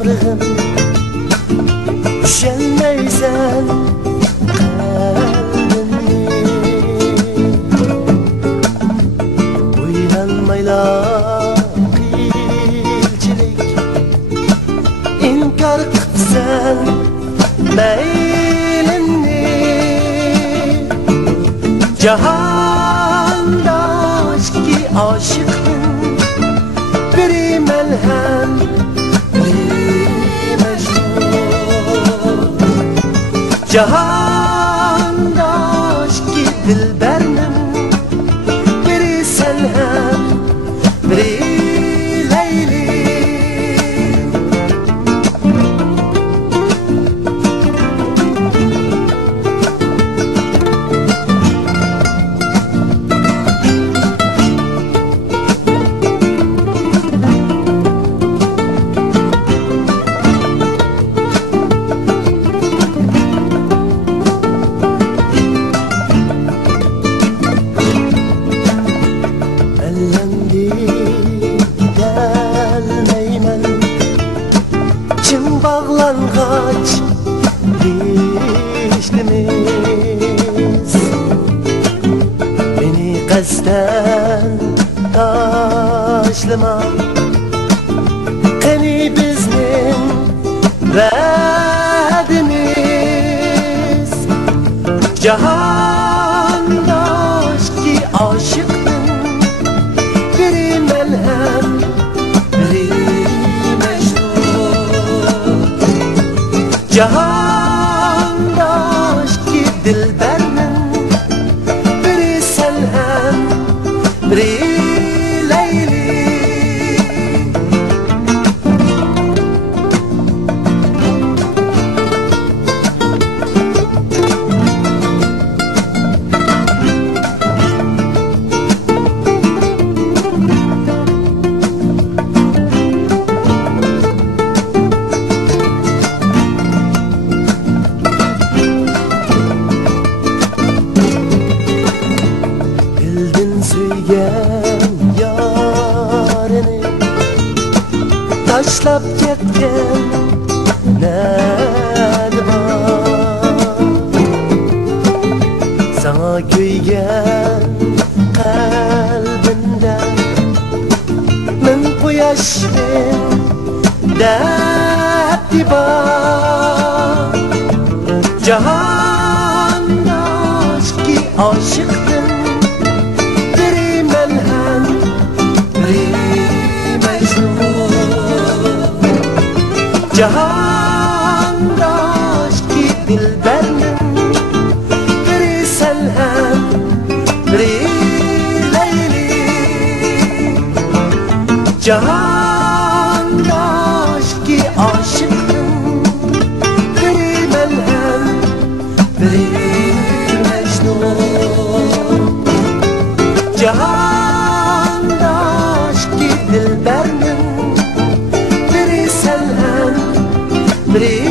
samrığım düşenmeysen kalbimni uylanmayla qiyilchilik inkar qıpsan meylimni jahanda aşki aşıqdın biri melhem Cahanda aşkı dilbernim biri senhem biri Leyli gelmeymen çim bağlanğaç dişlimiz beni qəsdən taşlama qani bizning vədimiz cahanda aşkı aşıqdın biri melhem biri mecnun cahanda aşkı dilbermin biri senhem biri Leyli Suygan yarini tashlab ketgan nadima sana kuygan qalbimda min quyoshning datiba jahonda aşkı aşıqdın Cahanda aşkı dilbermin biri senhem biri Leyli Cahanda aşkı aşıqdın biri melhem biri mecnun Cahanda aşkı dilbermin biri